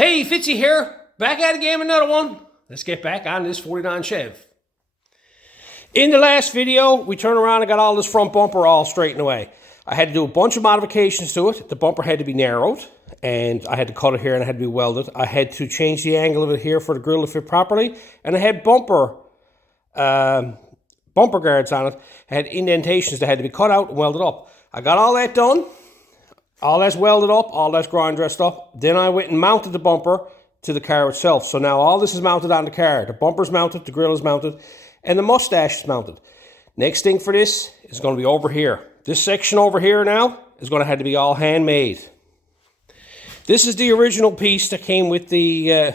Hey, Fitzy here, back at it again with another one. Let's get back on this 49 Chev. In the last video, we turned around and got all this front bumper all straightened away. I had to do a bunch of modifications to it. The bumper had to be narrowed, and I had to cut it here and it had to be welded. I had to change the angle of it here for the grill to fit properly, and I had bumper guards on it. I had indentations that had to be cut out and welded up. I got all that done. All that's welded up, all that's grind dressed up. Then I went and mounted the bumper to the car itself. So now all this is mounted on the car. The bumper's mounted, the grill is mounted, and the mustache is mounted. Next thing for this is going to be over here. This section over here now is going to have to be all handmade. This is the original piece that came with the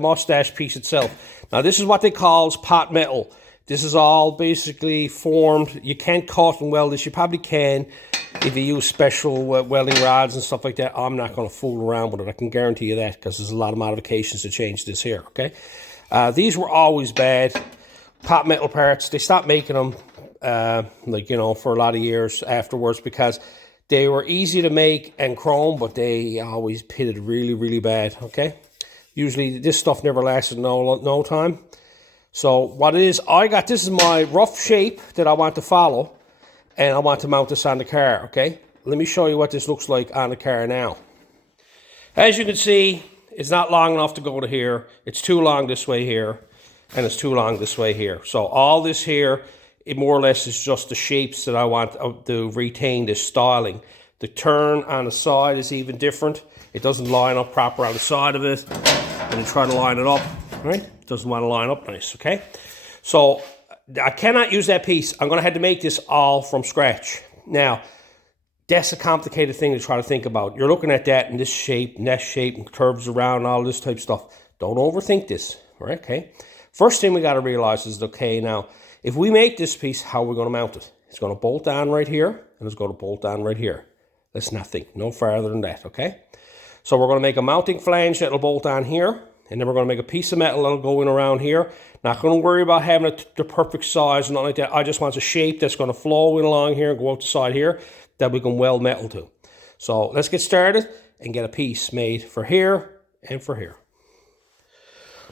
mustache piece itself. Now this is what they call pot metal. This is all basically formed. You can't cut and weld this. You probably can if you use special welding rods and stuff like that. I'm not going to fool around with it. I can guarantee you that, because there's a lot of modifications to change this here, okay? These were always bad. Pot metal parts, they stopped making them, for a lot of years afterwards, because they were easy to make and chrome, but they always pitted really, really bad, okay? Usually this stuff never lasted no time. So what it is, this is my rough shape that I want to follow, and I want to mount this on the car, okay? Let me show you what this looks like on the car now. As you can see, it's not long enough to go to here. It's too long this way here, and it's too long this way here. So all this here, it more or less is just the shapes that I want to retain this styling. The turn on the side is even different. It doesn't line up proper on the side of it. And you try to line it up, right? It doesn't want to line up nice, okay? So I cannot use that piece. I'm going to have to make this all from scratch. Now, that's a complicated thing to try to think about. You're looking at that and this shape and that shape and curves around and all this type of stuff. Don't overthink this, all right? Okay? First thing we got to realize is, okay, now, if we make this piece, how are we going to mount it? It's going to bolt on right here, and it's going to bolt on right here. Let's not think no farther than that, okay? So we're going to make a mounting flange that'll bolt on here, and then we're going to make a piece of metal that'll go in around here. Not going to worry about having the perfect size and nothing like that. I just want a shape that's going to flow in along here and go out the side here that we can weld metal to. So let's get started and get a piece made for here and for here.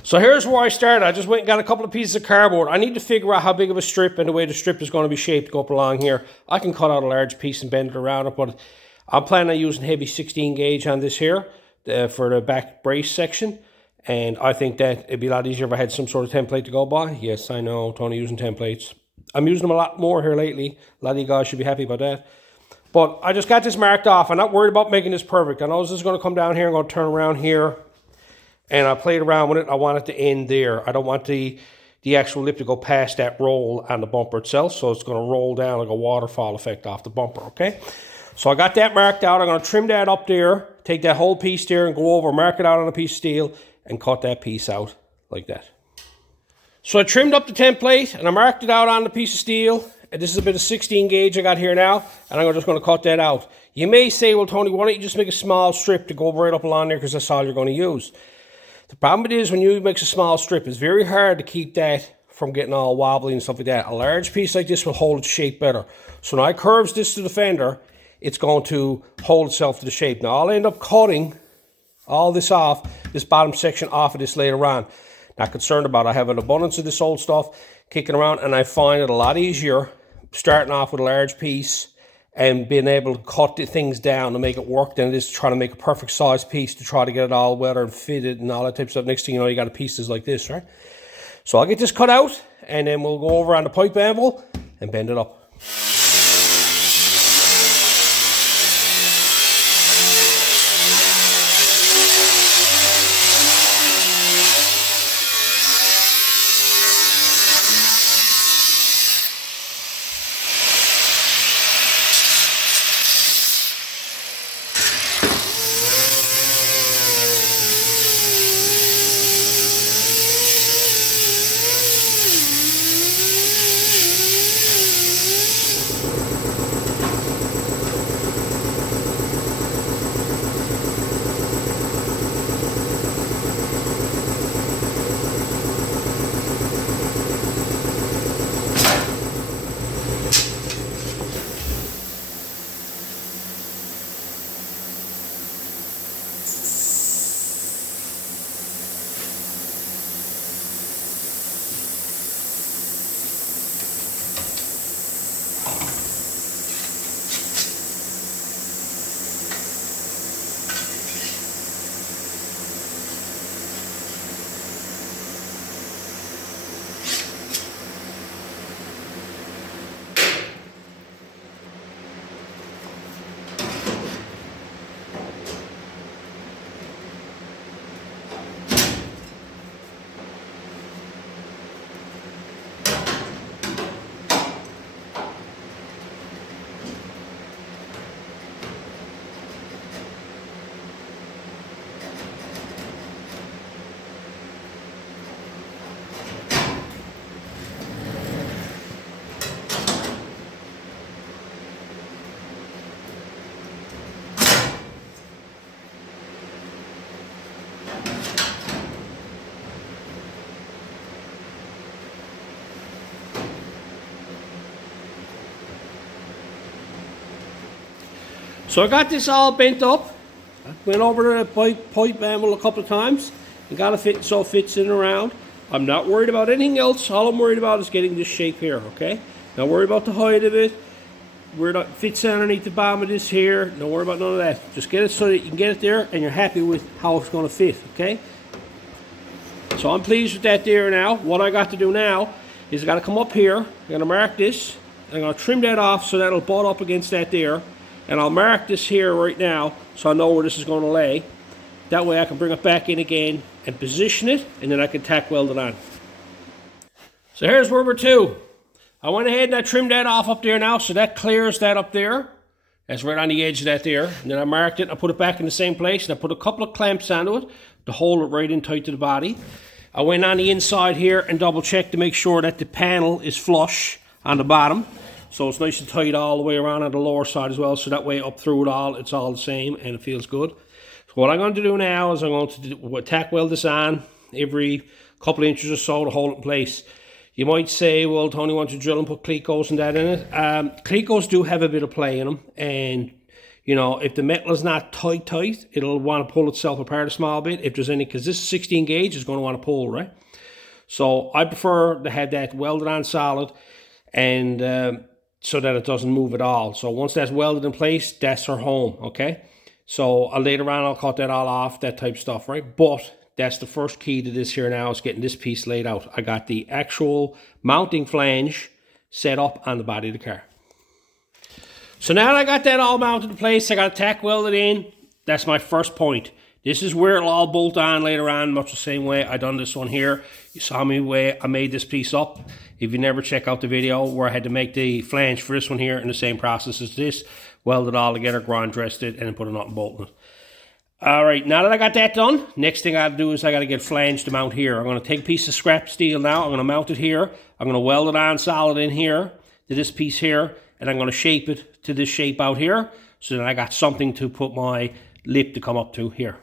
So here's where I started. I just went and got a couple of pieces of cardboard. I need to figure out how big of a strip and the way the strip is going to be shaped to go up along here. I can cut out a large piece and bend it around it, but I'm planning on using heavy 16 gauge on this here for the back brace section. And I think that it'd be a lot easier if I had some sort of template to go by. Yes, I know, Tony using templates. I'm using them a lot more here lately. A lot of you guys should be happy about that. But I just got this marked off. I'm not worried about making this perfect. I know this is going to come down here and going to turn around here. And I played around with it. I want it to end there. I don't want the actual lip to go past that roll on the bumper itself. So it's going to roll down like a waterfall effect off the bumper, okay? So I got that marked out. I'm going to trim that up there. Take that whole piece there and go over, mark it out on a piece of steel, and cut that piece out like that. So I trimmed up the template and I marked it out on the piece of steel. And this is a bit of 16 gauge I got here now, and I'm just going to cut that out. You may say, well, Tony, why don't you just make a small strip to go right up along there, because that's all you're going to use. The problem is, when you make a small strip, it's very hard to keep that from getting all wobbly and stuff like that. A large piece like this will hold its shape better. So when I curves this to the fender, it's going to hold itself to the shape. Now I'll end up cutting all this off, this bottom section off of this later on. Not concerned about it. I have an abundance of this old stuff kicking around, and I find it a lot easier starting off with a large piece and being able to cut the things down to make it work than it is to try to make a perfect size piece to try to get it all weather and fitted and all that type of stuff. Next thing you know, you got a pieces like this, right? So I'll get this cut out, and then we'll go over on the pipe anvil and bend it up. So I got this all bent up. I went over the pipe anvil a couple of times and got it fit so it fits in around. I'm not worried about anything else. All I'm worried about is getting this shape here, okay? Not worried about the height of it. Where it fits underneath the bottom of this here. Don't worry about none of that. Just get it so that you can get it there and you're happy with how it's going to fit, okay? So I'm pleased with that there now. What I got to do now is I got to come up here. I'm going to mark this. I'm going to trim that off so that'll butt up against that there. And I'll mark this here right now so I know where this is going to lay. That way I can bring it back in again and position it, and then I can tack weld it on. So here's rubber 2. I went ahead and I trimmed that off up there now, so that clears that up there. That's right on the edge of that there. And then I marked it and I put it back in the same place, and I put a couple of clamps onto it to hold it right in tight to the body. I went on the inside here and double checked to make sure that the panel is flush on the bottom. So it's nice and tight all the way around on the lower side as well, so that way up through it all, it's all the same and it feels good. So what I'm going to do now is I'm going to tack weld this on every couple of inches or so to hold it in place. You might say, well, Tony, why don't you drill and put clecos and that in it? Clecos do have a bit of play in them, and you know, if the metal is not tight, it'll want to pull itself apart a small bit. If there's any, because this 16 gauge is going to want to pull, right? So I prefer to have that welded on solid, and so that it doesn't move at all. So once that's welded in place, that's our home, okay? So later on, I'll cut that all off, that type of stuff, right? But that's the first key to this here now, is getting this piece laid out. I got the actual mounting flange set up on the body of the car. So now that I got that all mounted in place, I got to tack weld it in. That's my first point. This is where it'll all bolt on later on, much the same way I done this one here. You saw me way I made this piece up. If you never check out the video where I had to make the flange for this one here in the same process as this, weld it all together, grind dressed it, and then put a nut and bolt in it. Alright, now that I got that done, next thing I got to do is I got to get flange to mount here. I'm going to take a piece of scrap steel now, I'm going to mount it here, I'm going to weld it on solid in here, to this piece here, and I'm going to shape it to this shape out here, so that I got something to put my lip to come up to here.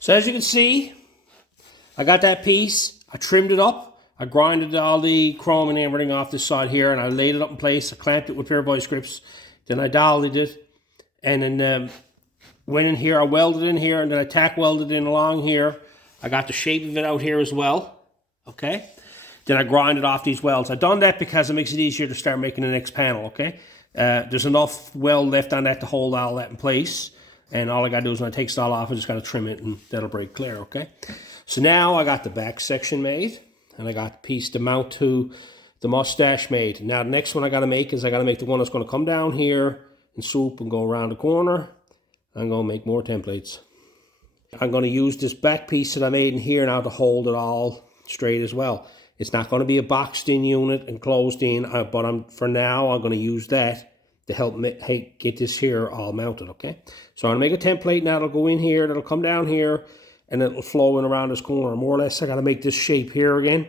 So as you can see, I got that piece, I trimmed it up, I grinded all the chrome and everything off this side here, and I laid it up in place, I clamped it with pair of vice grips, then I dollied it, and then went in here, I welded in here, and then I tack welded in along here. I got the shape of it out here as well, okay? Then I grinded off these welds. I done that because it makes it easier to start making the next panel, okay? There's enough weld left on that to hold all that in place. And all I got to do is when I take it all off, I just got to trim it and that'll break clear, okay? So now I got the back section made, and I got the piece to mount to the mustache made. Now the next one I got to make is I got to make the one that's going to come down here and swoop and go around the corner. I'm going to make more templates. I'm going to use this back piece that I made in here now to hold it all straight as well. It's not going to be a boxed in unit and closed in, but for now I'm going to use that to help get this here all mounted, okay? So I'm going to make a template now that'll go in here, that'll come down here, and it'll flow in around this corner. More or less, I got to make this shape here again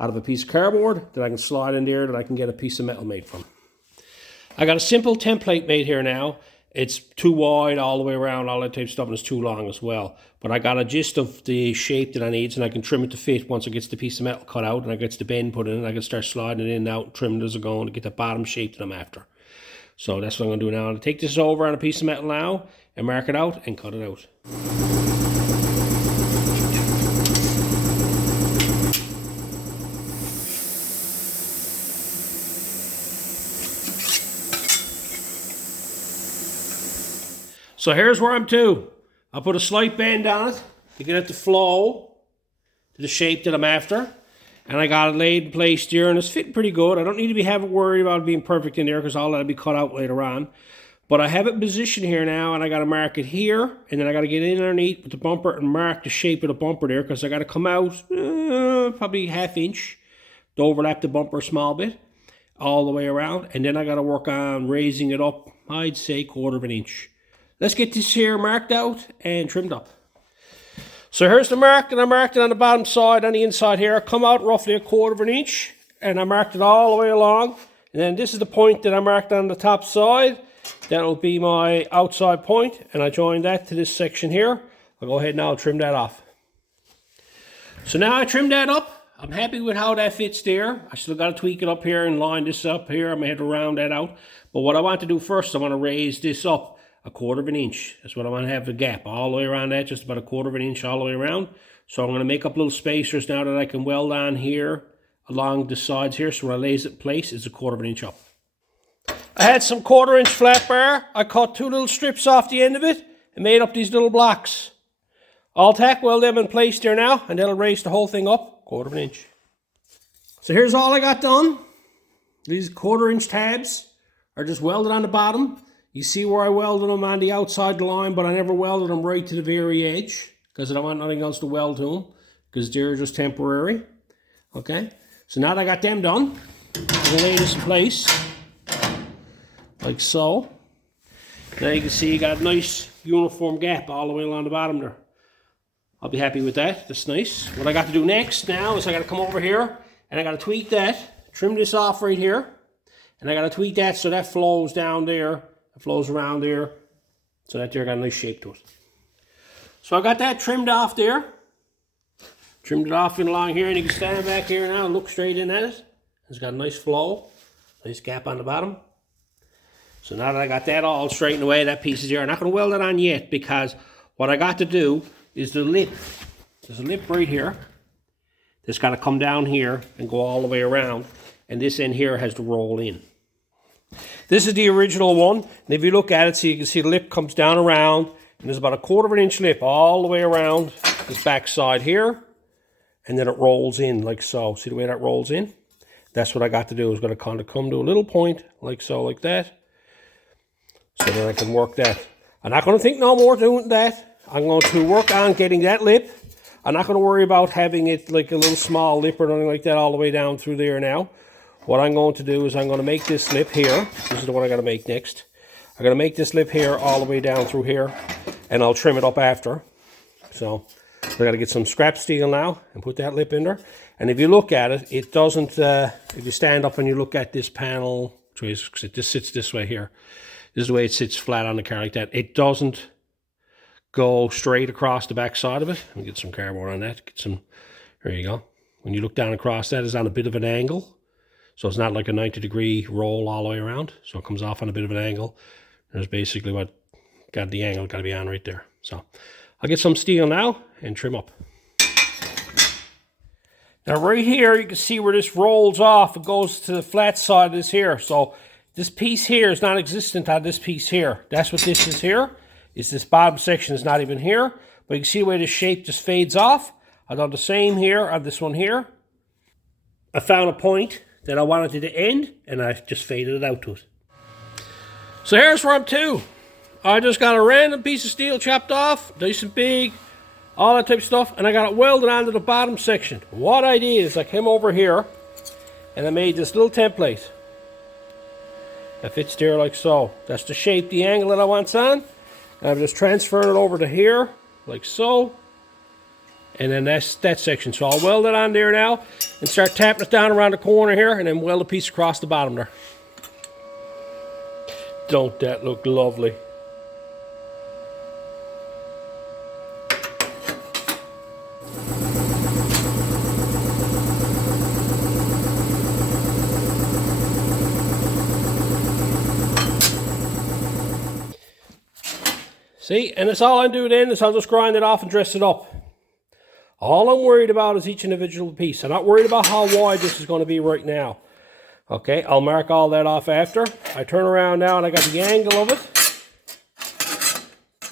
out of a piece of cardboard that I can slide in there that I can get a piece of metal made from. I got a simple template made here now. It's too wide all the way around, all that type of stuff, and it's too long as well. But I got a gist of the shape that I need, and I can trim it to fit once it gets the piece of metal cut out and I get the bend put in, and I can start sliding it in and out, trimming it as I go, to get the bottom shape that I'm after. So that's what I'm going to do now. I'm going to take this over on a piece of metal now and mark it out and cut it out. So here's where I'm to. I'll put a slight bend on it to get it to flow to the shape that I'm after. And I got it laid in place there, and it's fitting pretty good. I don't need to be worried about it being perfect in there because all that'll be cut out later on. But I have it positioned here now, and I got to mark it here, and then I got to get in underneath with the bumper and mark the shape of the bumper there because I got to come out probably ½ inch to overlap the bumper a small bit all the way around. And then I got to work on raising it up, I'd say 1/4 inch. Let's get this here marked out and trimmed up. So here's the mark, and I marked it on the bottom side, on the inside here. I come out roughly 1/4 inch, and I marked it all the way along. And then this is the point that I marked on the top side. That'll be my outside point, and I joined that to this section here. I'll go ahead now and trim that off. So now I trimmed that up. I'm happy with how that fits there. I still got to tweak it up here and line this up here. I'm going to have to round that out. But what I want to do first, I want to raise this up 1/4 inch. That's what I want to have the gap all the way around that, just about 1/4 inch all the way around. So I'm going to make up little spacers now that I can weld on here along the sides here. So when I lay it in place, it's 1/4 inch up. I had some 1/4 inch flat bar. I cut 2 little strips off the end of it and made up these little blocks. I'll tack weld them in place there now, and that'll raise the whole thing up 1/4 inch. So here's all I got done. These 1/4 inch tabs are just welded on the bottom. You see where I welded them on the outside line, but I never welded them right to the very edge because I don't want nothing else to weld to them because they're just temporary. Okay, so now that I got them done, I'm going to lay this in place like so. Now you can see you got a nice uniform gap all the way along the bottom there. I'll be happy with that. That's nice. What I got to do next now is I got to come over here and I got to tweak that, trim this off right here, and I got to tweak that so that flows down there. It flows around there so that there got a nice shape to it. So I got that trimmed off there. Trimmed it off in along here, and you can stand back here now and look straight in at it. It's got a nice flow, nice gap on the bottom. So now that I got that all straightened away, that piece is there. I'm not going to weld it on yet because what I got to do is the lip. There's a lip right here that's got to come down here and go all the way around, and this end here has to roll in. This is the original one, and if you look at it, so you can see the lip comes down around, and there's about 1/4 inch lip all the way around this back side here, and then it rolls in like so. See the way that rolls in? That's what I got to do. Is going to kind of come to a little point like so, like that. So then I can work that. I'm not going to think no more doing that. I'm going to work on getting that lip. I'm not going to worry about having it like a little small lip or anything like that all the way down through there now. What I'm going to do is I'm going to make this lip here. This is the one I got to make next. I'm going to make this lip here all the way down through here, and I'll trim it up after. So I got to get some scrap steel now and put that lip in there. And if you look at it, it doesn't, if you stand up and you look at this panel, this sits this way here. This is the way it sits flat on the car like that. It doesn't go straight across the back side of it. Let me get some cardboard on that. Get some, there you go. When you look down across that, it's on a bit of an angle. So it's not like a 90-degree roll all the way around. So it comes off on a bit of an angle. There's basically what got the angle got to be on right there. So I'll get some steel now and trim up. Now right here, you can see where this rolls off. It goes to the flat side of this here. So this piece here is not existent on this piece here. That's what this is here. Is this bottom section is not even here. But you can see the way the shape just fades off. I've done the same here on this one here. I found a point that I wanted it to end, and I just faded it out to it. So here's where I'm to. I just got a random piece of steel chopped off, nice and big, all that type of stuff, and I got it welded onto the bottom section. What I did is I came over here and I made this little template that fits there like so. That's the shape, the angle that I want on. And I'm just transferring it over to here like so. And then that's that section. So I'll weld it on there now and start tapping it down around the corner here and then weld a piece across the bottom there. Don't that look lovely? See, and that's all I do then is I'll just grind it off and dress it up. All I'm worried about is each individual piece. I'm not worried about how wide this is going to be right now. Okay, I'll mark all that off after. I turn around now and I got the angle of it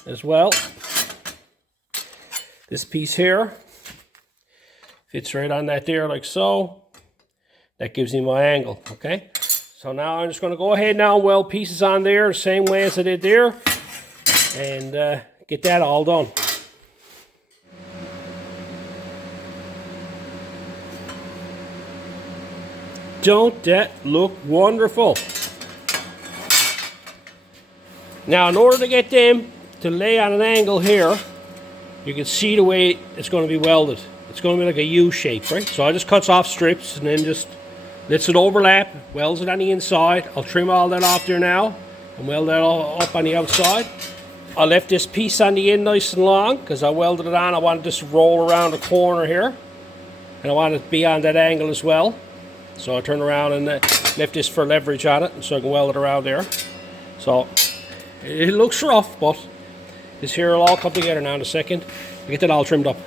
as well. This piece here fits right on that there like so. That gives me my angle, okay? So now I'm just going to go ahead now and weld pieces on there the same way as I did there. And get that all done. Don't that look wonderful? Now, in order to get them to lay on an angle here, you can see the way it's going to be welded. It's going to be like a U shape, right? So I just cuts off strips and then just lets it overlap, welds it on the inside. I'll trim all that off there now and weld that all up on the outside. I left this piece on the end nice and long because I welded it on. I wanted this to roll around the corner here. And I want it to be on that angle as well. So I turn around and left this for leverage on it, and so I can weld it around there. So it looks rough, but this here will all come together now in a second. I get that all trimmed up.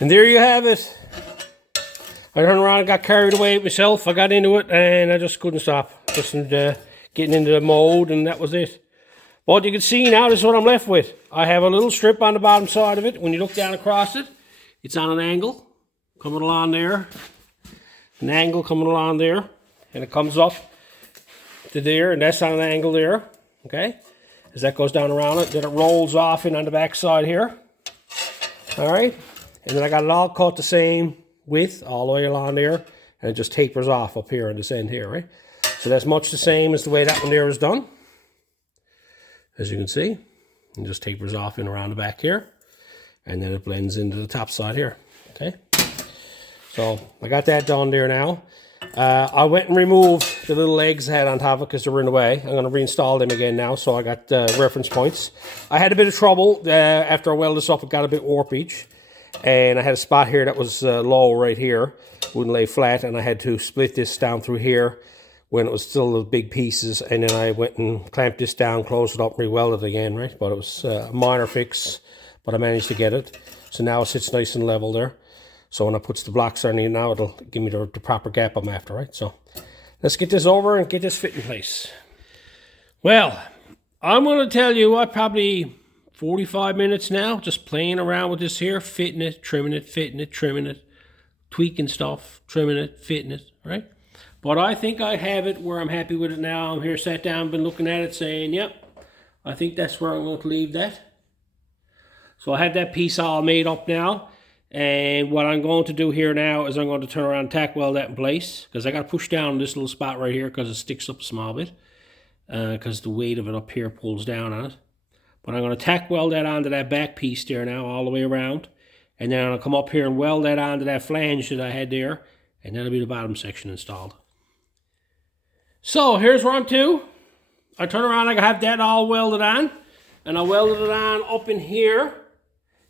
And there you have it. I turned around and got carried away myself. I got into it and I just couldn't stop. Just getting into the mode, and that was it. But you can see now this is what I'm left with. I have a little strip on the bottom side of it. When you look down across it, it's on an angle coming along there. An angle coming along there. And it comes up to there, and that's on an angle there. Okay? As that goes down around it, then it rolls off in on the back side here. Alright? And then I got it all cut the same width all the way along there, and it just tapers off up here on this end here, right? So that's much the same as the way that one there is done. As you can see, it just tapers off in around the back here, and then it blends into the top side here, okay? So I got that done there now. I went and removed the little legs I had on top of it because they were in the way. I'm going to reinstall them again now, so I got reference points. I had a bit of trouble after I welded this up. It got a bit warpage. And I had a spot here that was low right here, wouldn't lay flat, and I had to split this down through here when it was still the big pieces, and then I went and clamped this down, closed it up, re-welded it again, right? But it was a minor fix, but I managed to get it. So now it sits nice and level there. So when I put the blocks underneath now, it'll give me the proper gap I'm after, right? So let's get this over and get this fit in place. Well, I'm going to tell you what, probably 45 minutes now, just playing around with this here, fitting it, trimming it, fitting it, trimming it, tweaking stuff, trimming it, fitting it, right? But I think I have it where I'm happy with it now. I'm here, sat down, been looking at it, saying, yep, I think that's where I'm going to leave that. So I had that piece all made up now, and what I'm going to do here now is I'm going to turn around and tack weld that in place, because I got to push down this little spot right here because it sticks up a small bit, because the weight of it up here pulls down on it. But I'm going to tack weld that onto that back piece there now, all the way around. And then I'll come up here and weld that onto that flange that I had there. And that'll be the bottom section installed. So, here's where I'm to. I turn around, I have that all welded on. And I welded it on up in here.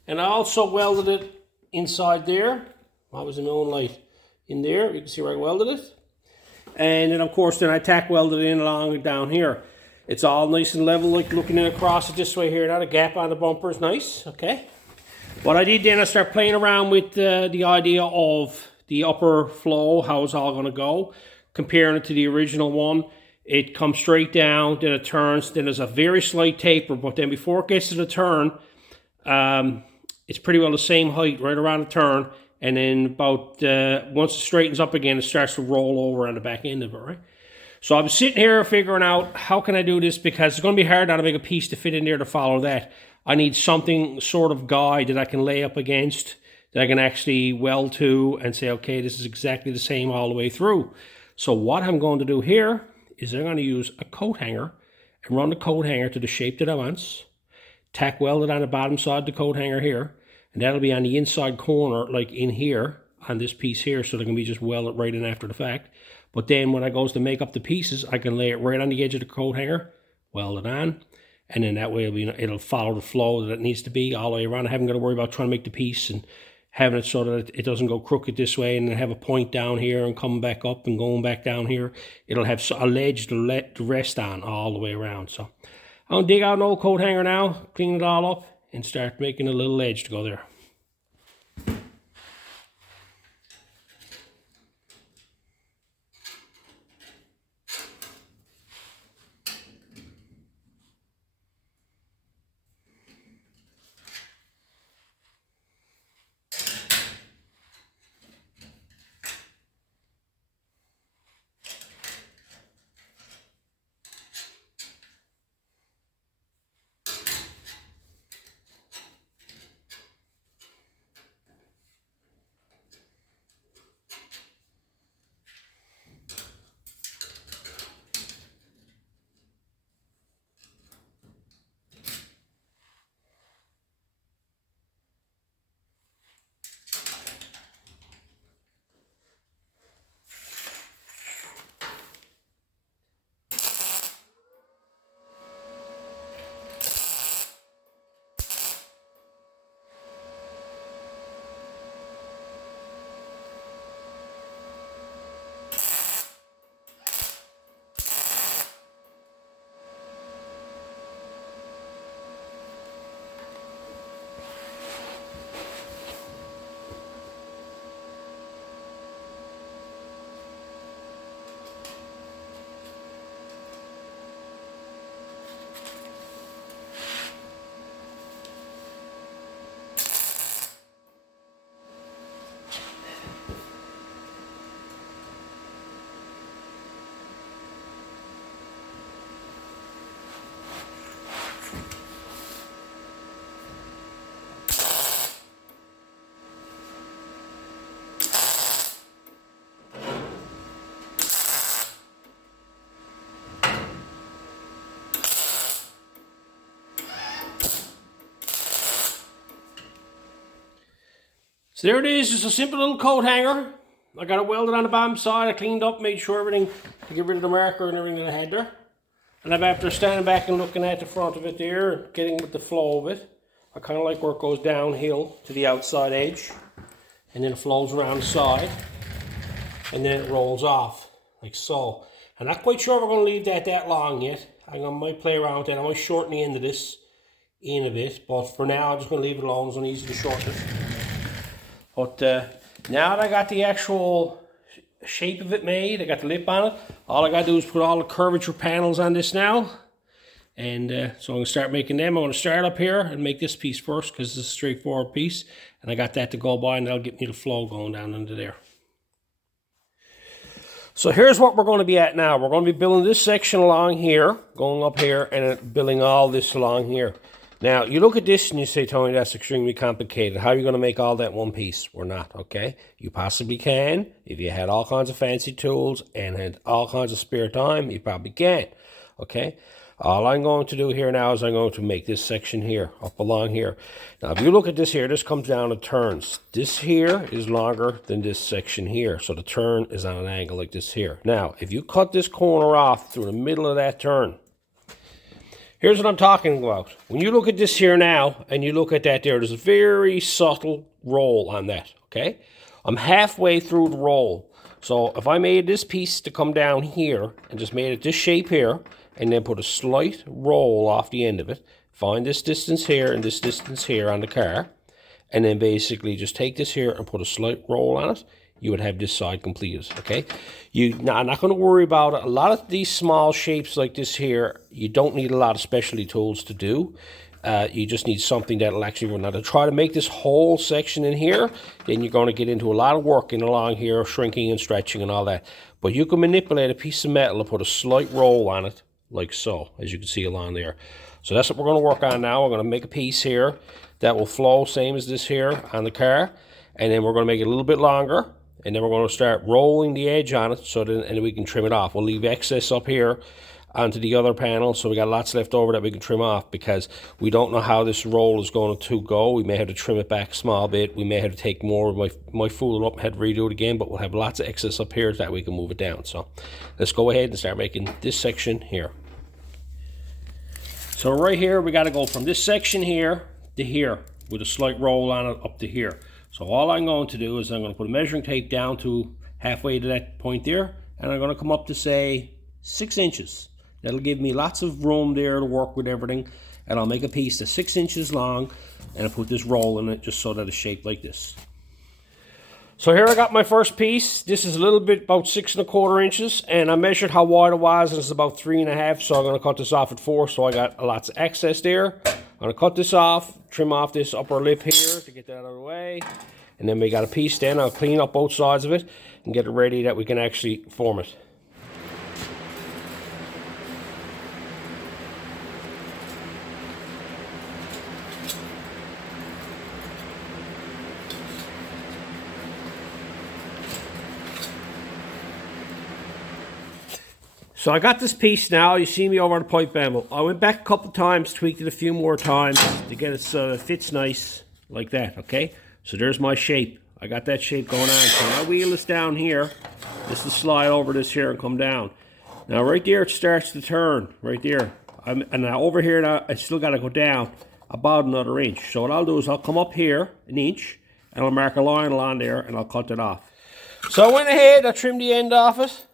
And I also welded it inside there. That was in my own light. In there, you can see where I welded it. And then, of course, then I tack welded it in along down here. It's all nice and level, like looking in across it this way here. Now the gap on the bumper is nice, okay? What I did then, I started playing around with the idea of the upper flow, how it's all going to go, comparing it to the original one. It comes straight down, then it turns, then there's a very slight taper, but then before it gets to the turn, it's pretty well the same height right around the turn, and then about once it straightens up again, it starts to roll over on the back end of it, right? So I'm sitting here figuring out how can I do this, because it's going to be hard on a big piece to fit in there to follow that. I need something sort of guide that I can lay up against, that I can actually weld to and say, okay, this is exactly the same all the way through. So what I'm going to do here is I'm going to use a coat hanger and run the coat hanger to the shape that I want. Tack weld it on the bottom side of the coat hanger here, and that'll be on the inside corner, like in here, on this piece here, so they can be just welded right in after the fact. But then when I goes to make up the pieces, I can lay it right on the edge of the coat hanger, weld it on, and then that way it'll follow the flow that it needs to be all the way around. I haven't got to worry about trying to make the piece and having it so that it doesn't go crooked this way and then have a point down here and coming back up and going back down here. It'll have a ledge to let the rest on all the way around. So I'll dig out an old coat hanger now, clean it all up, and start making a little ledge to go there. So there it is, just a simple little coat hanger. I got it welded on the bottom side. I cleaned up, made sure everything, to get rid of the marker and everything that I had there. And I'm after standing back and looking at the front of it there, getting with the flow of it. I kind of like where it goes downhill to the outside edge. And then it flows around the side. And then it rolls off, like so. I'm not quite sure if we're going to leave that long yet. I might play around with that. I might shorten the end of this in a bit. But for now, I'm just going to leave it alone. It's only easy to shorten it. But now that I got the actual shape of it made, I got the lip on it, all I got to do is put all the curvature panels on this now. And so I'm going to start making them. I'm going to start up here and make this piece first because it's a straightforward piece. And I got that to go by, and that'll get me the flow going down under there. So here's what we're going to be at now. We're going to be building this section along here, going up here, and building all this along here. Now, you look at this and you say, Tony, that's extremely complicated. How are you going to make all that one piece? We're not, okay? You possibly can. If you had all kinds of fancy tools and had all kinds of spare time, you probably can, okay? All I'm going to do here now is I'm going to make this section here, up along here. Now, if you look at this here, this comes down to turns. This here is longer than this section here, so the turn is on an angle like this here. Now, if you cut this corner off through the middle of that turn, here's what I'm talking about. When you look at this here now, and you look at that there, there's a very subtle roll on that, okay? I'm halfway through the roll. So if I made this piece to come down here, and just made it this shape here, and then put a slight roll off the end of it, find this distance here and this distance here on the car, and then basically just take this here and put a slight roll on it. You would have this side completed, okay? Now, I'm not going to worry about it. A lot of these small shapes like this here, you don't need a lot of specialty tools to do. You just need something that'll actually run. Now, to try to make this whole section in here, then you're going to get into a lot of working along here, shrinking and stretching and all that. But you can manipulate a piece of metal and put a slight roll on it, like so, as you can see along there. So that's what we're going to work on now. We're going to make a piece here that will flow same as this here on the car. And then we're going to make it a little bit longer. And then we're going to start rolling the edge on it so that and we can trim it off. We'll leave excess up here onto the other panel, so we got lots left over that we can trim off, because we don't know how this roll is going to go. We may have to trim it back a small bit. We may have to take more. Might fool it up and have to redo it again, but we'll have lots of excess up here that we can move it down. So let's go ahead and start making this section here. So right here, we got to go from this section here to here with a slight roll on it up to here. So all I'm going to do is I'm going to put a measuring tape down to halfway to that point there, and I'm going to come up to, say, 6 inches. That'll give me lots of room there to work with everything, and I'll make a piece that's 6 inches long, and I'll put this roll in it just so that it's shaped like this. So here I got my first piece. This is a little bit about 6 1/4 inches, and I measured how wide it was, and it's about 3 1/2, so I'm going to cut this off at 4, so I got lots of excess there. I'm going to cut this off, trim off this upper lip here to get that out of the way. And then we got a piece then. I'll clean up both sides of it and get it ready that we can actually form it. So I got this piece now. You see me over on the pipe anvil. I went back a couple times, tweaked it a few more times to get it so it fits nice like that, okay? So there's my shape. I got that shape going on. So when I wheel this down here, this will slide over this here and come down. Now right there it starts to turn, right there. And now over here now, I still got to go down about another inch. So what I'll do is I'll come up here an inch, and I'll mark a line along there, and I'll cut it off. So I went ahead, I trimmed the end off it.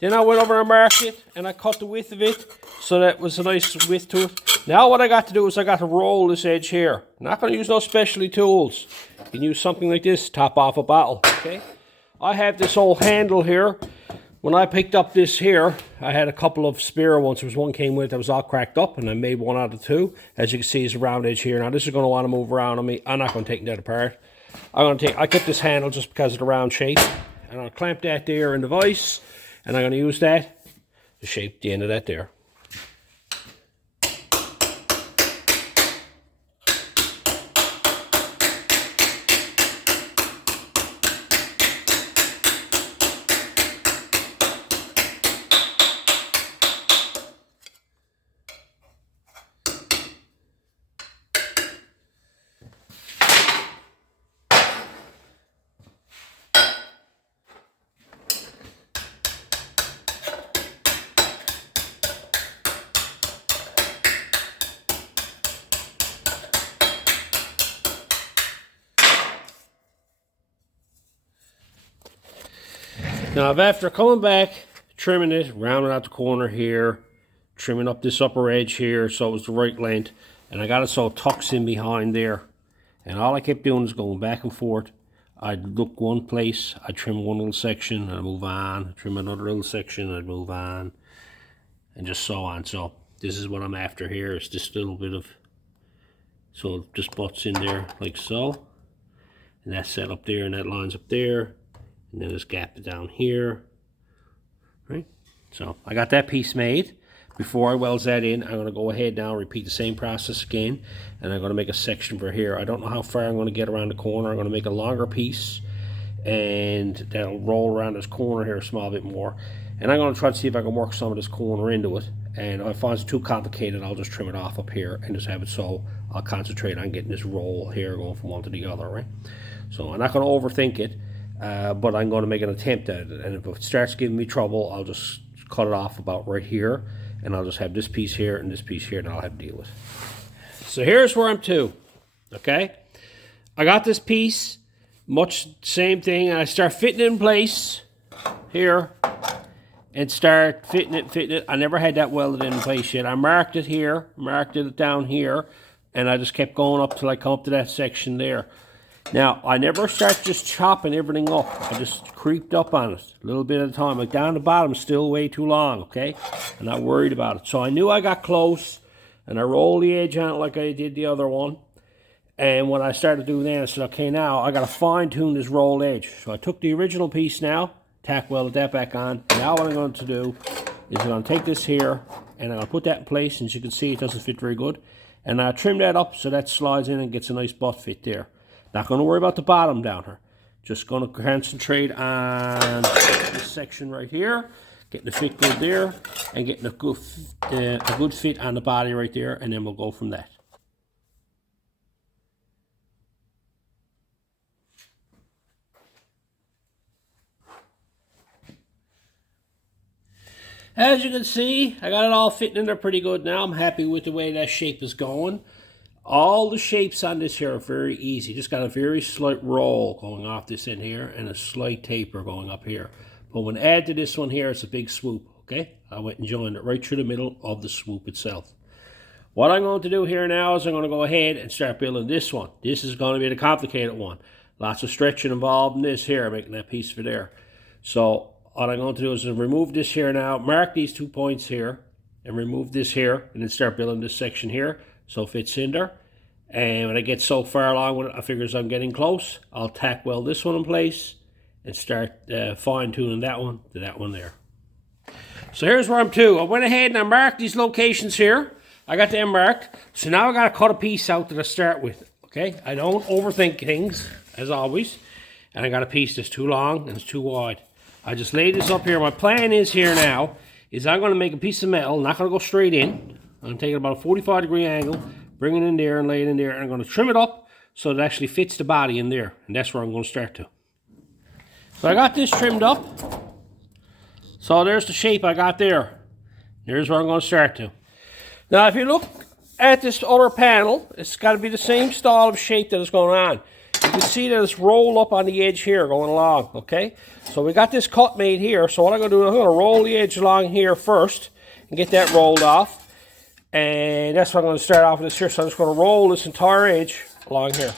Then I went over and marked it, and I cut the width of it so that was a nice width to it. Now what I got to do is I got to roll this edge here. I'm not going to use no specialty tools. You can use something like this, top off a bottle, okay? I have this old handle here. When I picked up this here, I had a couple of spare ones. There was one came with it that was all cracked up, and I made one out of 2. As you can see, it's a round edge here. Now this is going to want to move around on me. I'm not going to take that apart. I kept this handle just because of the round shape, and I'll clamp that there in the vise. And I'm going to use that to shape the end of that there. Now, after coming back, trimming it, rounding out the corner here, trimming up this upper edge here so it was the right length, and I got it so it tucks in behind there. And all I kept doing is going back and forth. I'd look one place, I'd trim one little section, I'd move on, trim another little section, I'd move on, and just so on. So this is what I'm after here, is just a little bit of, so it just butts in there like so. And that's set up there, and that line's up there. And then this gap down here, right? So I got that piece made. Before I weld that in, I'm going to go ahead now and repeat the same process again. And I'm going to make a section for here. I don't know how far I'm going to get around the corner. I'm going to make a longer piece, and that'll roll around this corner here a small bit more. And I'm going to try to see if I can work some of this corner into it. And if I find it's too complicated, I'll just trim it off up here and just have it so I'll concentrate on getting this roll here going from one to the other, right? So I'm not going to overthink it. But I'm going to make an attempt at it, and if it starts giving me trouble, I'll just cut it off about right here, and I'll just have this piece here and this piece here, and I'll have to deal with. So here's where I'm to, okay? I got this piece, much same thing, and I start fitting it in place here, and start fitting it. I never had that welded in place yet. I marked it here, marked it down here, and I just kept going up till I come up to that section there. Now, I never start just chopping everything up. I just creeped up on it a little bit at a time. Like down the bottom is still way too long, okay? I'm not worried about it. So I knew I got close, and I rolled the edge on it like I did the other one. And when I started doing that, I said, okay, now I got to fine-tune this rolled edge. So I took the original piece now, tack welded that back on. Now what I'm going to do is I'm going to take this here, and I'm going to put that in place. And as you can see, it doesn't fit very good. And I trim that up so that slides in and gets a nice butt fit there. Not going to worry about the bottom down here. Just going to concentrate on this section right here, getting the fit good there, and getting a good fit on the body right there, and then we'll go from that. As you can see, I got it all fitting in there pretty good now. I'm happy with the way that shape is going. All the shapes on this here are very easy. Just got a very slight roll going off this end here and a slight taper going up here. But when I add to this one here, it's a big swoop, okay? I went and joined it right through the middle of the swoop itself. What I'm going to do here now is I'm going to go ahead and start building this one. This is going to be the complicated one. Lots of stretching involved in this here, making that piece for there. So what I'm going to do is remove this here now, mark these 2 points here, and remove this here, and then start building this section here. So it fits in there. And when I get so far along with it, I figure as I'm getting close, I'll tack weld this one in place and start fine tuning that one to that one there. So here's where I'm to. I went ahead and I marked these locations here. I got them marked. So now I got to cut a piece out that I start with. Okay, I don't overthink things, as always. And I got a piece that's too long and it's too wide. I just laid this up here. My plan is here now is I'm going to make a piece of metal, not going to go straight in. I'm taking about a 45-degree angle, bring it in there and lay it in there, and I'm going to trim it up so it actually fits the body in there, and that's where I'm going to start to. So I got this trimmed up. So there's the shape I got there. There's where I'm going to start to. Now if you look at this other panel, it's got to be the same style of shape that is going on. You can see that it's rolled up on the edge here going along, okay? So we got this cut made here, so what I'm going to do is I'm going to roll the edge along here first and get that rolled off. And that's what I'm going to start off with this here. So I'm just going to roll this entire edge along here.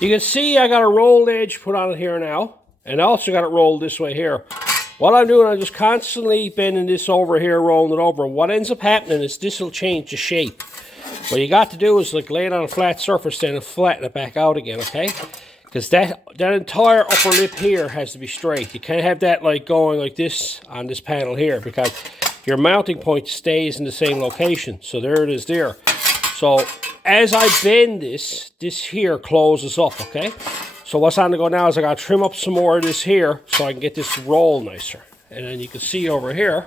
You can see I got a rolled edge put on it here now, and I also got it rolled this way here. What I'm doing, I'm just constantly bending this over here, rolling it over. What ends up happening is this will change the shape. What you got to do is like lay it on a flat surface then and flatten it back out again, okay? Because that entire upper lip here has to be straight. You can't have that like going like this on this panel here because your mounting point stays in the same location. So there it is there. So as I bend this here closes up, okay? So what's on to go now is I got to trim up some more of this here so I can get this roll nicer. And then you can see over here,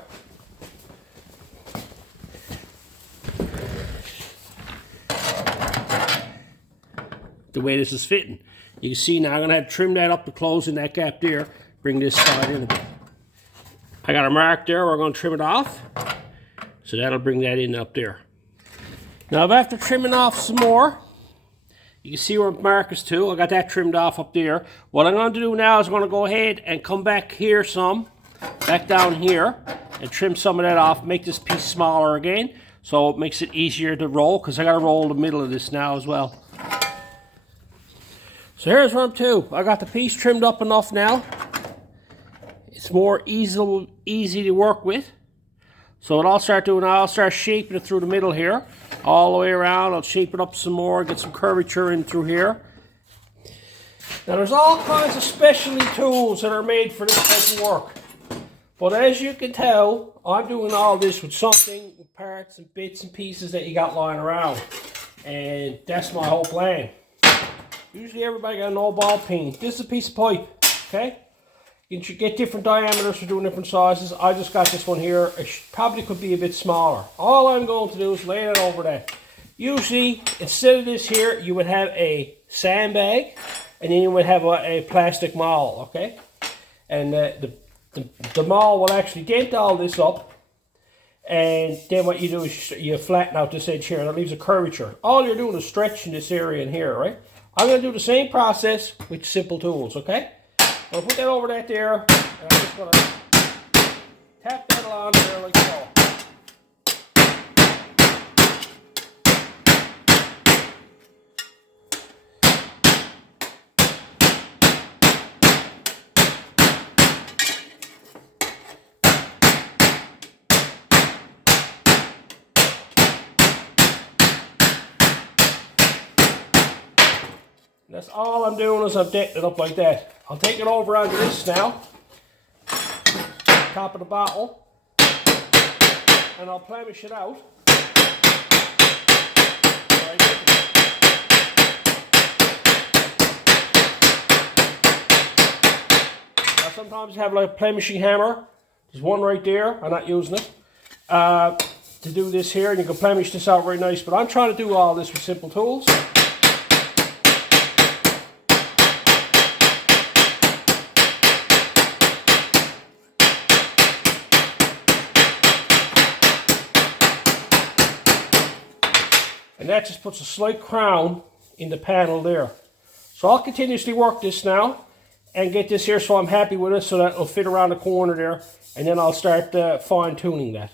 the way this is fitting. You can see now I'm going to have to trim that up to close in that gap there, bring this side in a bit. I got a mark there, we're going to trim it off. So that'll bring that in up there. Now after trimming off some more, you can see where my mark is to. I got that trimmed off up there. What I'm going to do now is I'm going to go ahead and come back here some, back down here, and trim some of that off, make this piece smaller again, so it makes it easier to roll, because I got to roll the middle of this now as well. So here's where I'm to. I got the piece trimmed up enough now. It's more easy to work with. So what I'll start doing, I'll start shaping it through the middle here, all the way around. I'll shape it up some more, get some curvature in through here. Now there's all kinds of specialty tools that are made for this type of work. But as you can tell, I'm doing all this with something, with parts and bits and pieces that you got lying around. And that's my whole plan. Usually everybody got an old ball peen. This is a piece of pipe, okay? You should get different diameters for doing different sizes. I just got this one here. It probably could be a bit smaller. All I'm going to do is lay it over that. Usually, instead of this here, you would have a sandbag, and then you would have a plastic maul, okay? And the maul will actually dent all this up, and then what you do is you flatten out this edge here, and it leaves a curvature. All you're doing is stretching this area in here, right? I'm going to do the same process with simple tools, okay? I'll put that over that there, and I'm just going to tap that along there like so. That's all I'm doing is I'm denting it up like that. I'll take it over onto this now, top of the bottle, and I'll plamish it out. Now sometimes you have like a plamishing hammer. There's one right there. I'm not using it to do this here, and you can plamish this out very nice. But I'm trying to do all this with simple tools. And that just puts a slight crown in the panel there. So I'll continuously work this now and get this here so I'm happy with it, so that it'll fit around the corner there. And then I'll start fine tuning that.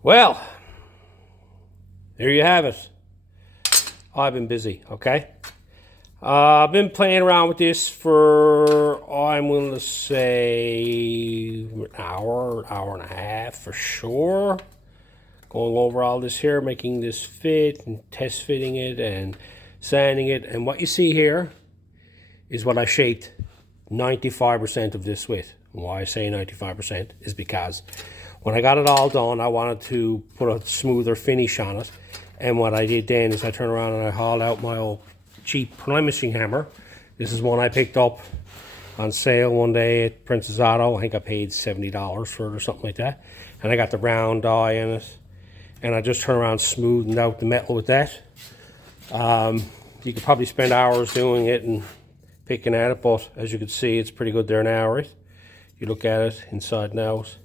Well, there you have it. I've been busy, okay? I've been playing around with this for, I'm willing to say, an hour and a half for sure. Going over all this here, making this fit and test fitting it and sanding it. And what you see here is what I shaped 95% of this with. And why I say 95% is because when I got it all done, I wanted to put a smoother finish on it. And what I did then is I turned around and I hauled out my old cheap plemishing hammer. This is one I picked up on sale one day at Princess Auto. I think I paid $70 for it or something like that. And I got the round die in it. And I just turned around, smoothed out the metal with that. You could probably spend hours doing it and picking at it, but as you can see, it's pretty good there now, right? You look at it inside and out.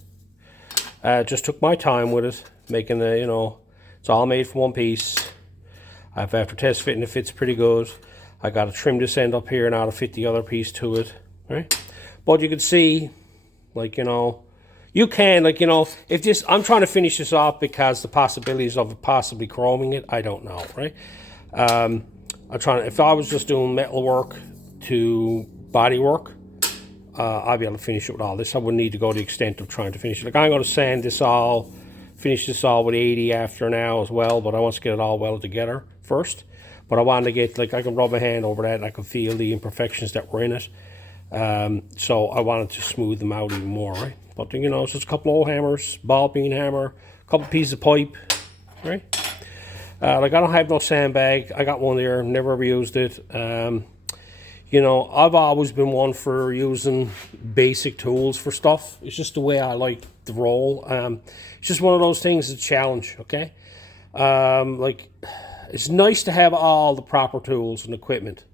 Just took my time with it, making the, you know, it's all made from one piece. After test fitting, it fits pretty good. I got to trim this end up here now to fit the other piece to it, right? But you can see, like, you know, you can, like, you know, if this, I'm trying to finish this off because the possibilities of possibly chroming it, I don't know, right? I'm trying, if I was just doing metal work to body work, I'd be able to finish it with all this. I wouldn't need to go to the extent of trying to finish it. Like, I'm going to sand this all, finish this all with 80 after now as well, but I want to get it all welded together first. But I wanted to get, like, I can rub my hand over that and I can feel the imperfections that were in it. So I wanted to smooth them out even more, right? But, you know, it's just a couple old hammers, ball peen hammer, a couple pieces of pipe, right? Like, I don't have no sandbag. I got one there, never ever used it. You know, I've always been one for using basic tools for stuff. It's just the way I like to roll. It's just one of those things, it's a challenge, okay? Like, it's nice to have all the proper tools and equipment.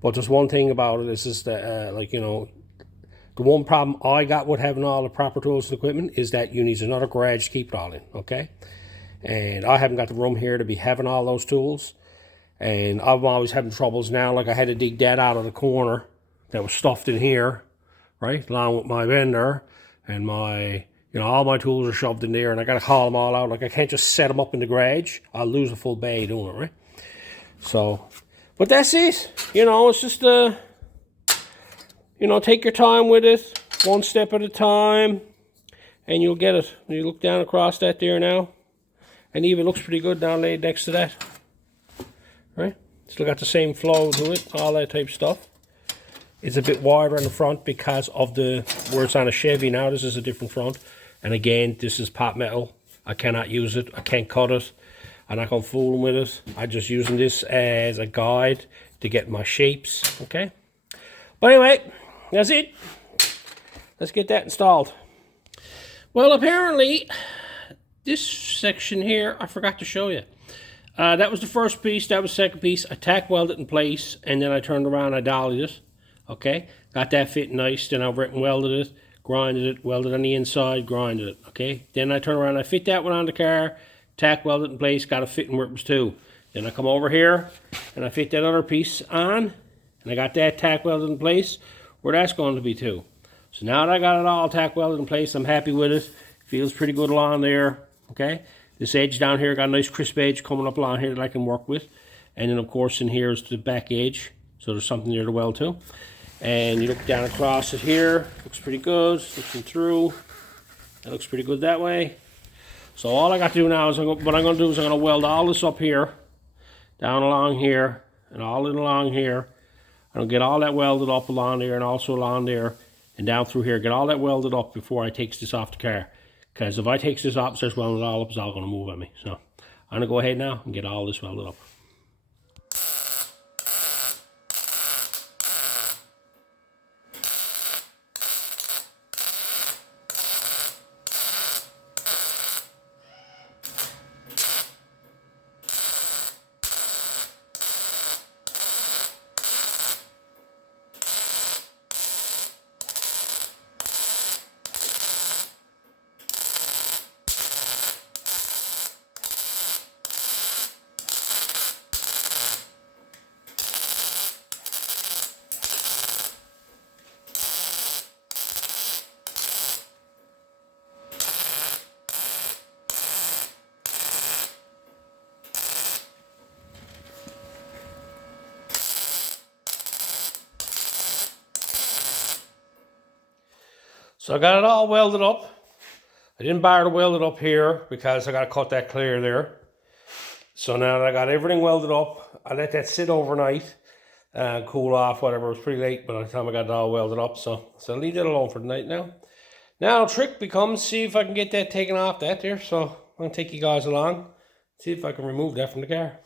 But there's one thing about it, is just that, like, you know, the one problem I got with having all the proper tools and equipment is that you need another garage to keep it all in, okay? And I haven't got the room here to be having all those tools. And I'm always having troubles now. Like, I had to dig that out of the corner that was stuffed in here, right? Along with my bender and my, you know, all my tools are shoved in there and I got to haul them all out. Like, I can't just set them up in the garage. I'll lose a full bay doing it, right? So, but that's it. You know, it's just, you know, take your time with it, one step at a time, and you'll get it. You look down across that there now, and even looks pretty good down laid next to that. Right? Still got the same flow to it, all that type of stuff. It's a bit wider in the front because of the, where it's on a Chevy now, this is a different front. And again, this is pot metal. I cannot use it, I can't cut it. I'm not going to fool them with it. I'm just using this as a guide to get my shapes, okay? But anyway, that's it. Let's get that installed. Well, apparently, this section here, I forgot to show you. That was the first piece, that was the second piece. I tack welded it in place, and then I turned around and I dollied it. Okay, got that fit nice, then I went and welded it, grinded it, welded on the inside, grinded it, okay? Then I turned around and I fit that one on the car, tack welded in place, got it fitting where it was too. Then I come over here, and I fit that other piece on, and I got that tack welded in place where that's going to be too. So now that I got it all tack welded in place, I'm happy with it. Feels pretty good along there, okay? This edge down here, got a nice crisp edge coming up along here that I can work with. And then, of course, in here is the back edge. So there's something there to weld to. And you look down across it here. Looks pretty good. Looking through. That looks pretty good that way. So all I got to do now is, what I'm going to do is I'm going to weld all this up here, down along here, and all in along here. I'm going to get all that welded up along there and also along there and down through here. Get all that welded up before I take this off the car. Because if I take this off and start welding it all up, it's all going to move on me. So I'm going to go ahead now and get all this welded up. So I got it all welded up. I didn't bother to weld it up here because I got to cut that clear there. So now that I got everything welded up, I let that sit overnight and cool off, whatever. It was pretty late by the time I got it all welded up. So I'll leave that alone for the night now. Now the trick becomes see if I can get that taken off that there. So I'm going to take you guys along, see if I can remove that from the car.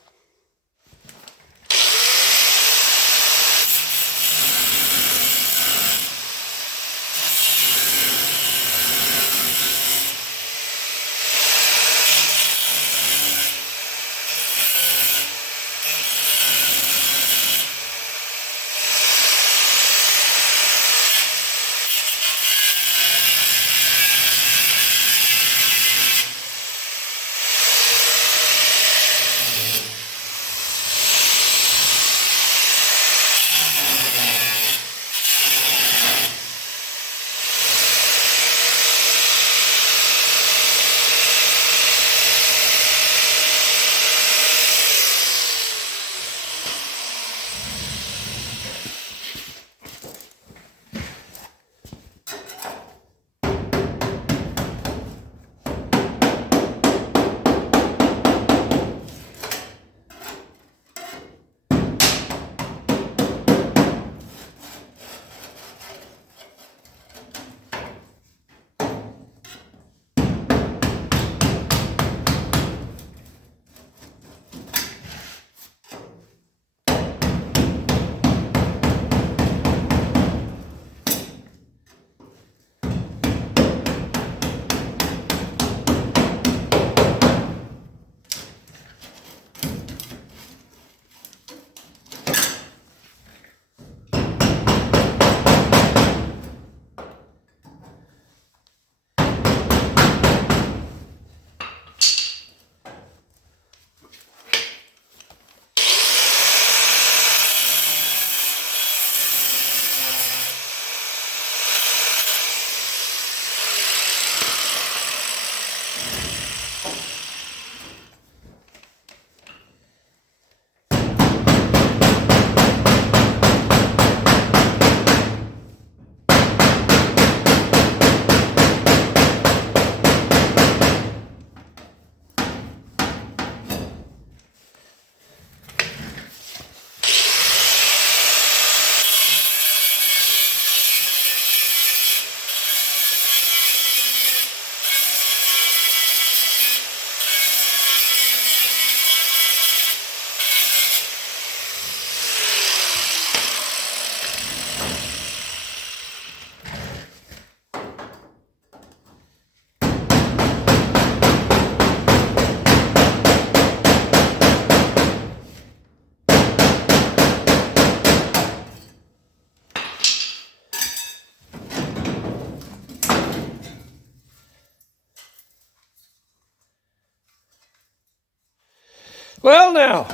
Well now,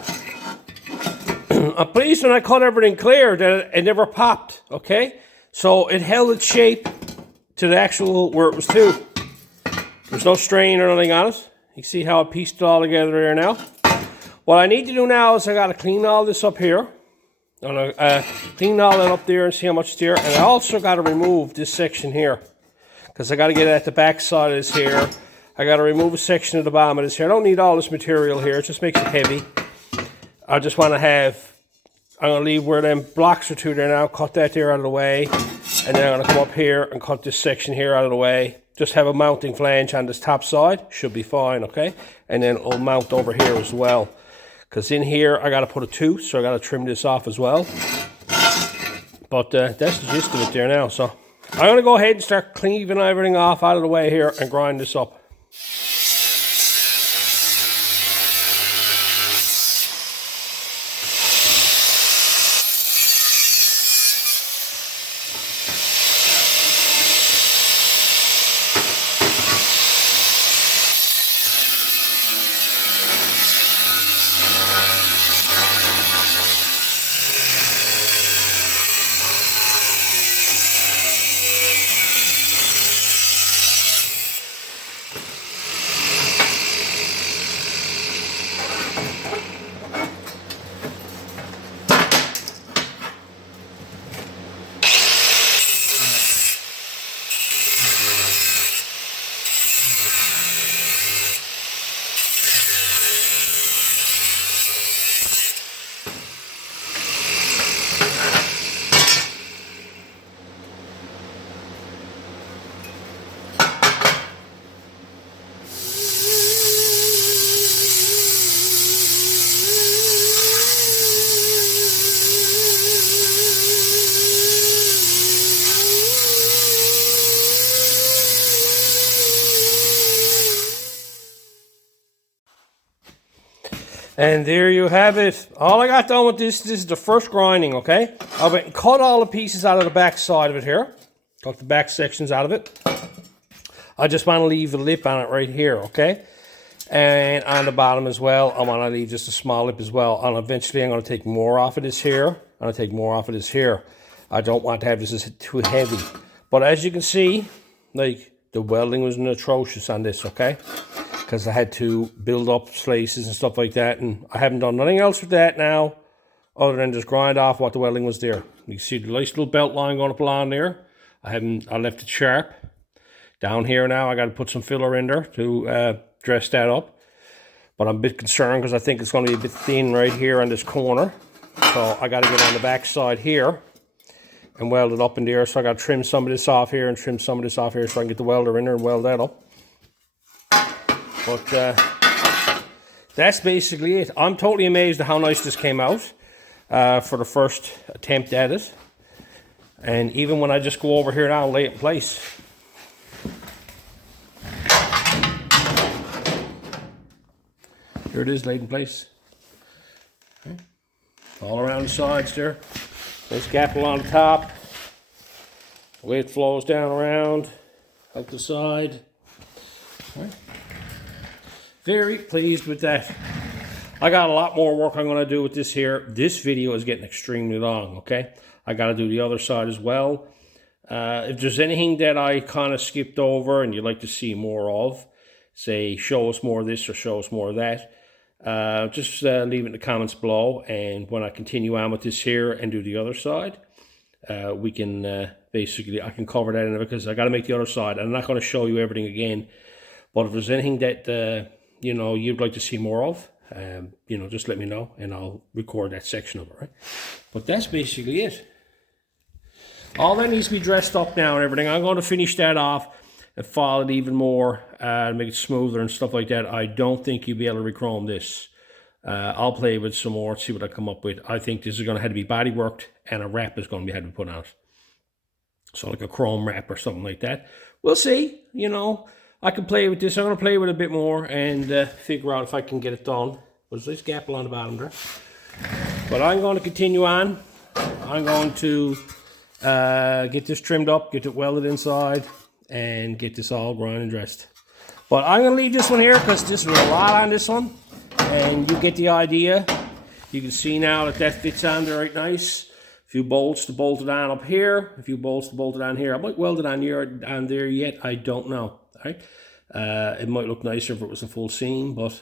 I'm pleased when I cut everything clear that it never popped, okay? So it held its shape to the actual where it was to. There's no strain or anything on it. You see how it pieced it all together there now. What I need to do now is I got to clean all this up here. I'm going to clean all that up there and see how much it's there. And I also got to remove this section here, because I got to get it at the back side of this here. I got to remove a section of the bottom of this here. I don't need all this material here. It just makes it heavy. I just want to have, I'm going to leave where them blocks are to there now. Cut that there out of the way. And then I'm going to come up here and cut this section here out of the way. Just have a mounting flange on this top side. Should be fine, okay? And then it'll mount over here as well. Because in here, I got to put a tooth, so I got to trim this off as well. But that's the gist of it there now. So I'm going to go ahead and start cleaving everything off out of the way here and grind this up. And there you have it. All I got done with this is the first grinding, okay? I went and cut all the pieces out of the back side of it here. Cut the back sections out of it. I just want to leave a lip on it right here, okay? And on the bottom as well, I want to leave just a small lip as well. And eventually I'm going to take more off of this here. I'm going to take more off of this here. I don't want to have this too heavy. But as you can see, like, the welding was atrocious on this, okay? Because I had to build up slices and stuff like that, and I haven't done nothing else with that now other than just grind off what the welding was there. You can see the nice little belt line going up along there. I left it sharp. Down here now I got to put some filler in there to dress that up, but I'm a bit concerned because I think it's going to be a bit thin right here on this corner, so I got to get on the back side here and weld it up in there. So I got to trim some of this off here and trim some of this off here so I can get the welder in there and weld that up. But that's basically it. I'm totally amazed at how nice this came out for the first attempt at it. And even when I just go over here now and lay it in place. Here it is, laid in place. Okay. All around the sides there. Nice gap along the top. The way it flows down around, out the side. Okay. Very pleased with that. I got a lot more work I'm going to do with this here. This video is getting extremely long, okay? I got to do the other side as well. If there's anything that I kind of skipped over and you'd like to see more of, say show us more of this or show us more of that, just leave it in the comments below. And when I continue on with this here and do the other side, we can basically, I can cover that in there because I got to make the other side. I'm not going to show you everything again, but if there's anything that you know, you'd like to see more of, you know, just let me know and I'll record that section of it, right? But that's basically it. All that needs to be dressed up now and everything. I'm going to finish that off and file it even more, make it smoother and stuff like that. I don't think you'll be able to rechrome this. I'll play with some more, see what I come up with. I think this is going to have to be body worked and a wrap is going to have to be put on it. So like a chrome wrap or something like that. We'll see, you know. I can play with this. I'm going to play with it a bit more and figure out if I can get it done. There's this gap along the bottom there. But I'm going to continue on. I'm going to get this trimmed up, get it welded inside, and get this all ground and dressed. But I'm going to leave this one here because this was a lot on this one. And you get the idea. You can see now that that fits on there right nice. A few bolts to bolt it on up here. A few bolts to bolt it on here. I might weld it on there yet. I don't know. Right? It might look nicer if it was a full seam, but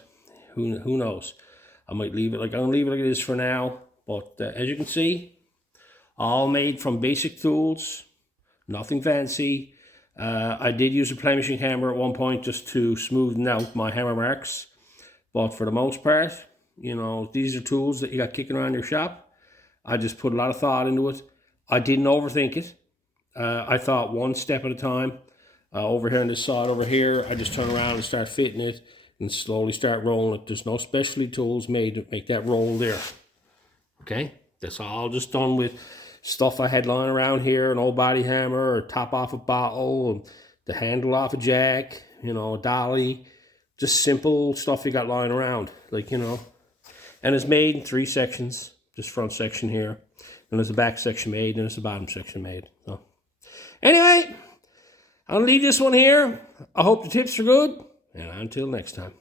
who knows? I might leave it like I'm gonna leave it like it is for now. But as you can see, all made from basic tools, nothing fancy. I did use a plenishing hammer at one point just to smoothen out my hammer marks, but for the most part, you know, these are tools that you got kicking around your shop. I just put a lot of thought into it. I didn't overthink it. I thought one step at a time. Over here on this side over here, I just turn around and start fitting it and slowly start rolling it. There's no specialty tools made to make that roll there. Okay, that's all just done with stuff I had lying around here, an old body hammer or top off a bottle, and the handle off a jack, you know, a dolly, just simple stuff you got lying around, like, you know. And it's made in 3 sections, this front section here, and there's the back section made, and there's the bottom section made. So anyway, I'll leave this one here. I hope the tips are good, and until next time.